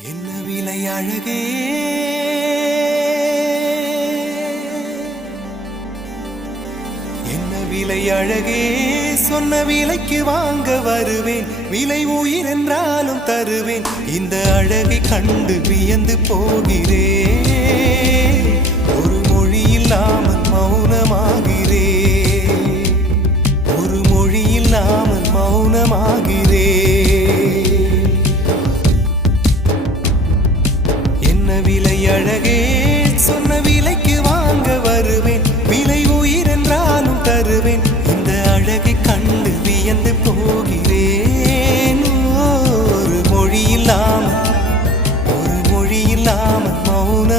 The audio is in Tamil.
என்ன விலை அழகே என்ன விலை அழகே சொன்ன விலைக்கு வாங்க வருவேன் விலை உயிர் என்றாலும் தருவேன் இந்த அழகை கண்டு வியந்து போகிறேன் ஒரு மொழி இல்லாமல் மௌனமாகிறேன் ஒரு மொழி இல்லாமல் மௌனமாகிறேன் என்ன விலை அழகே சொன்ன விலைக்கு வாங்க வருவேன் விலை உயிர் என்றாலும் தருவேன் இந்த அழகை கண்டு வியந்து போகிறேன் ஒரு மொழி இல்லாமல் மௌன